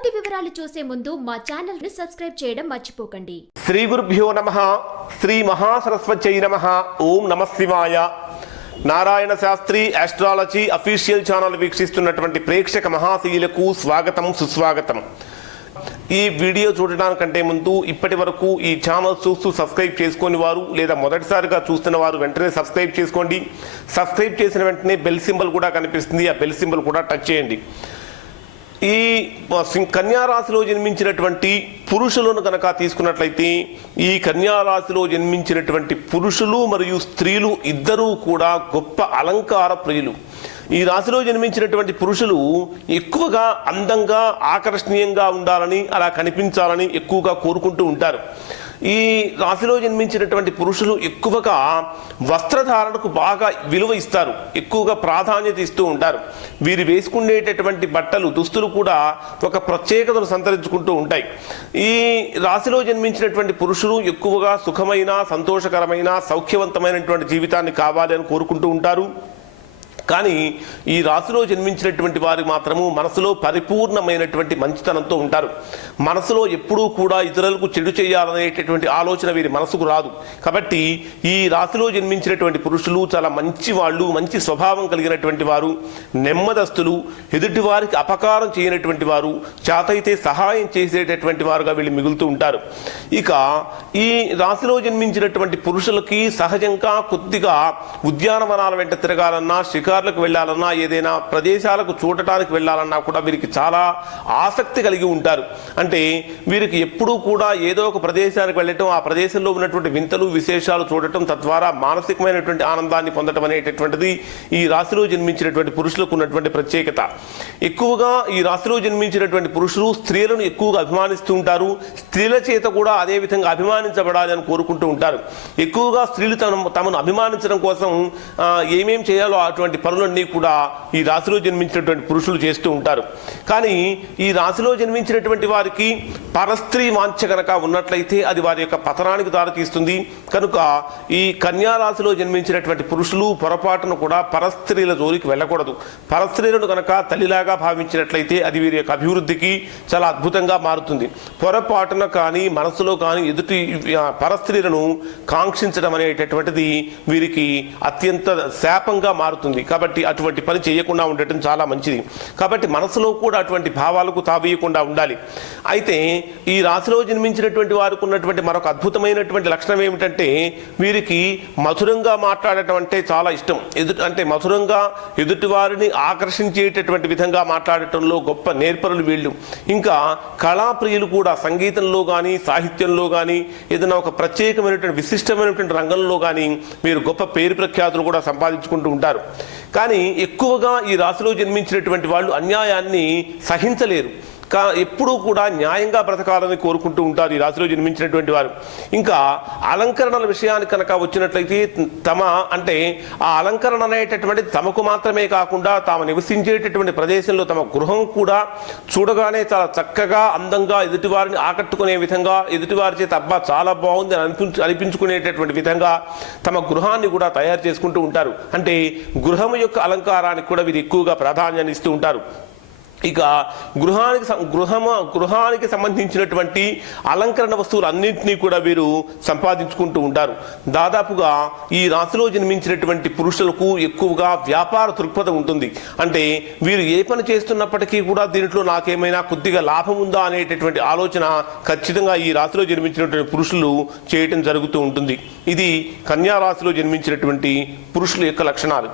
పూర్తి వివరాలు చూసే ముందు మా ఛానల్ ని సబ్స్క్రైబ్ చేయడం మర్చిపోకండి. శ్రీ గురుభ్యో నమః. శ్రీ మహాసరస్వత్యై నమః. ఓం నమః శివాయ. Narayana Shastri astrology official channel వీక్షిస్తున్నటువంటి ప్రేక్షక మహాశీలకు స్వాగతం, సుస్వాగతం. ఈ వీడియో చూడడానికంటే ముందు ఇప్పటి వరకు ఈ ఛానల్ చూస్తూ సబ్స్క్రైబ్ చేసుకుని వారు లేదా మొదటిసారిగా చూస్తున్న వారు వెంటనే సబ్స్క్రైబ్ చేసుకోండి. సబ్స్క్రైబ్ చేసిన వెంటనే బెల్ సింబల్ కూడా కనిపిస్తుంది, ఆ బెల్ సింబల్ కూడా టచ్ చేయండి. ఈ కన్యా రాశిలో జన్మించినటువంటి పురుషులను కనుక తీసుకున్నట్లయితే ఈ కన్యా రాశిలో జన్మించినటువంటి పురుషులు మరియు స్త్రీలు ఇద్దరూ కూడా గొప్ప అలంకార ప్రియులు. ఈ రాశిలో జన్మించినటువంటి పురుషులు ఎక్కువగా అందంగా ఆకర్షణీయంగా ఉండాలని, అలా కనిపించాలని ఎక్కువగా కోరుకుంటూ ఉంటారు. ఈ రాశిలో జన్మించినటువంటి పురుషులు ఎక్కువగా వస్త్రధారణకు బాగా విలువ ఇస్తారు, ఎక్కువగా ప్రాధాన్యత ఇస్తూ ఉంటారు. వీరు వేసుకునేటటువంటి బట్టలు, దుస్తులు కూడా ఒక ప్రత్యేకతను సంతరించుకుంటూ ఉంటాయి. ఈ రాశిలో జన్మించినటువంటి పురుషులు ఎక్కువగా సుఖమైన, సంతోషకరమైన, సౌఖ్యవంతమైనటువంటి జీవితాన్ని కావాలి అని కోరుకుంటూ ఉంటారు. కానీ ఈ రాశిలో జన్మించినటువంటి వారు మాత్రము మనసులో పరిపూర్ణమైనటువంటి మంచితనంతో ఉంటారు. మనసులో ఎప్పుడూ కూడా ఇతరులకు చెడు చేయాలనేటటువంటి ఆలోచన వీరి మనసుకు రాదు. కాబట్టి ఈ రాశిలో జన్మించినటువంటి పురుషులు చాలా మంచి వాళ్ళు, మంచి స్వభావం కలిగినటువంటి వారు, నెమ్మదస్తులు, ఎదుటి వారికి అపకారం చేయనటువంటి వారు, చేతైతే సహాయం చేసేటటువంటి వారుగా వీళ్ళు మిగులుతూ ఉంటారు. ఇక ఈ రాశిలో జన్మించినటువంటి పురుషులకి సహజంగా కొద్దిగా ఉద్యానవనాల వెంట తిరగాలన్నా, షికార్లకు వెళ్ళాలన్నా, ఏదైనా ప్రదేశాలకు చూడటానికి వెళ్ళాలన్నా కూడా వీరికి చాలా ఆసక్తి కలిగి ఉంటారు. అంటే వీరికి ఎప్పుడూ కూడా ఏదో ఒక ప్రదేశానికి వెళ్ళటం, ఆ ప్రదేశంలో ఉన్నటువంటి వింతలు విశేషాలు చూడటం, తద్వారా మానసికమైనటువంటి ఆనందాన్ని పొందటం అనేటటువంటిది ఈ రాశిలో జన్మించినటువంటి పురుషులకు ఉన్నటువంటి ప్రత్యేకత. ఎక్కువగా ఈ రాశిలో జన్మించినటువంటి పురుషులు స్త్రీలను ఎక్కువగా అభిమానిస్తూ ఉంటారు. స్త్రీల చేత కూడా అదే విధంగా అభిమానించబడాలి అని కోరుకుంటూ ఉంటారు. ఎక్కువగా స్త్రీలు తమను అభిమానించడం కోసం ఏమేం చేయాలో అటువంటి పనులన్నీ కూడా ఈ రాశిలో జన్మించినటువంటి పురుషులు చేస్తూ ఉంటారు. కానీ ఈ రాశిలో జన్మించినటువంటి వారికి పరస్త్రీ వాంఛ కనుక ఉన్నట్లయితే అది వారి యొక్క పతనానికి దారితీస్తుంది. కనుక ఈ కన్యా రాశిలో జన్మించినటువంటి పురుషులు పొరపాటును కూడా పరస్త్రీల జోలికి వెళ్ళకూడదు. పరస్త్రీలను కనుక తల్లిలాగా భావించినట్లయితే అది వీరి యొక్క అభివృద్ధికి చాలా అద్భుతంగా మారుతుంది. పొరపాటున కానీ మనసులో కానీ ఎదుటి పరస్త్రీలను కాంక్షించడం అనేటటువంటిది వీరికి అత్యంత శాపంగా మారుతుంది. కాబట్టి అటువంటి పని చేయకుండా ఉండటం చాలా మంచిది. కాబట్టి మనసులో కూడా అటువంటి భావాలకు తావీయకుండా ఉండాలి. అయితే ఈ రాశిలో జన్మించినటువంటి వారికి ఉన్నటువంటి మరొక అద్భుతమైనటువంటి లక్షణం ఏమిటంటే వీరికి మధురంగా మాట్లాడటం అంటే చాలా ఇష్టం. అంటే మధురంగా ఎదుటి వారిని ఆకర్షించేటటువంటి విధంగా మాట్లాడటంలో గొప్ప నేర్పరులు వీళ్ళు. ఇంకా కళాప్రియులు కూడా సంగీతంలో కానీ, సాహిత్యంలో కానీ, ఏదైనా ఒక ప్రత్యేకమైనటువంటి విశిష్టమైనటువంటి రంగంలో కానీ వీరు గొప్ప పేరు ప్రఖ్యాతులు కూడా సంపాదించుకుంటూ ఉంటారు. కానీ ఎక్కువగా ఈ రాశిలో జన్మించినటువంటి వాళ్ళు అన్యాయాన్ని సహించలేరు. ఎప్పుడూ కూడా న్యాయంగా బ్రతకాలని కోరుకుంటూ ఉంటారు ఈ రాశిలో జన్మించినటువంటి వారు. ఇంకా అలంకరణల విషయానికి కనుక వచ్చినట్లయితే అంటే ఆ అలంకరణ అనేటటువంటి తమకు మాత్రమే కాకుండా తాము నివసించేటటువంటి ప్రదేశంలో తమ గృహం కూడా చూడగానే చాలా చక్కగా, అందంగా, ఎదుటివారిని ఆకట్టుకునే విధంగా, ఎదుటివారి చేత అబ్బా చాలా బాగుంది అనిపించుకునేటటువంటి విధంగా తమ గృహాన్ని కూడా తయారు చేసుకుంటూ ఉంటారు. అంటే గృహం యొక్క అలంకారానికి కూడా వీరు ఎక్కువగా ప్రాధాన్యాన్ని ఇస్తూ ఉంటారు. ఇక గృహానికి సంబంధించినటువంటి అలంకరణ వస్తువులు అన్నింటినీ కూడా వీరు సంపాదించుకుంటూ ఉంటారు. దాదాపుగా ఈ రాశిలో జన్మించినటువంటి పురుషులకు ఎక్కువగా వ్యాపార దృక్పథం ఉంటుంది. అంటే వీరు ఏ పని చేస్తున్నప్పటికీ కూడా దీంట్లో నాకేమైనా కొద్దిగా లాభం ఉందా అనేటటువంటి ఆలోచన ఖచ్చితంగా ఈ రాశిలో జన్మించినటువంటి పురుషులు చేయటం జరుగుతూ ఉంటుంది. ఇది కన్యా రాశిలో జన్మించినటువంటి పురుషుల యొక్క లక్షణాలు.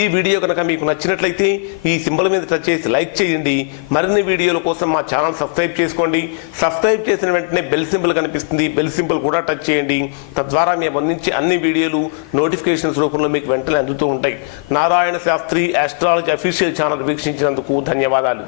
ఈ వీడియో కనుక మీకు నచ్చినట్లయితే ఈ సింబల్ మీద టచ్ చేసి లైక్ చేయండి. మరిన్ని వీడియోల కోసం మా ఛానల్ సబ్స్క్రైబ్ చేసుకోండి. సబ్స్క్రైబ్ చేసిన వెంటనే బెల్ సింబల్ కనిపిస్తుంది, బెల్ సింబల్ కూడా టచ్ చేయండి. తద్వారా మేము అందించే అన్ని వీడియోలు నోటిఫికేషన్స్ రూపంలో మీకు వెంటనే అందుతూ ఉంటాయి. Narayana Shastri astrology official channel వీక్షించినందుకు ధన్యవాదాలు.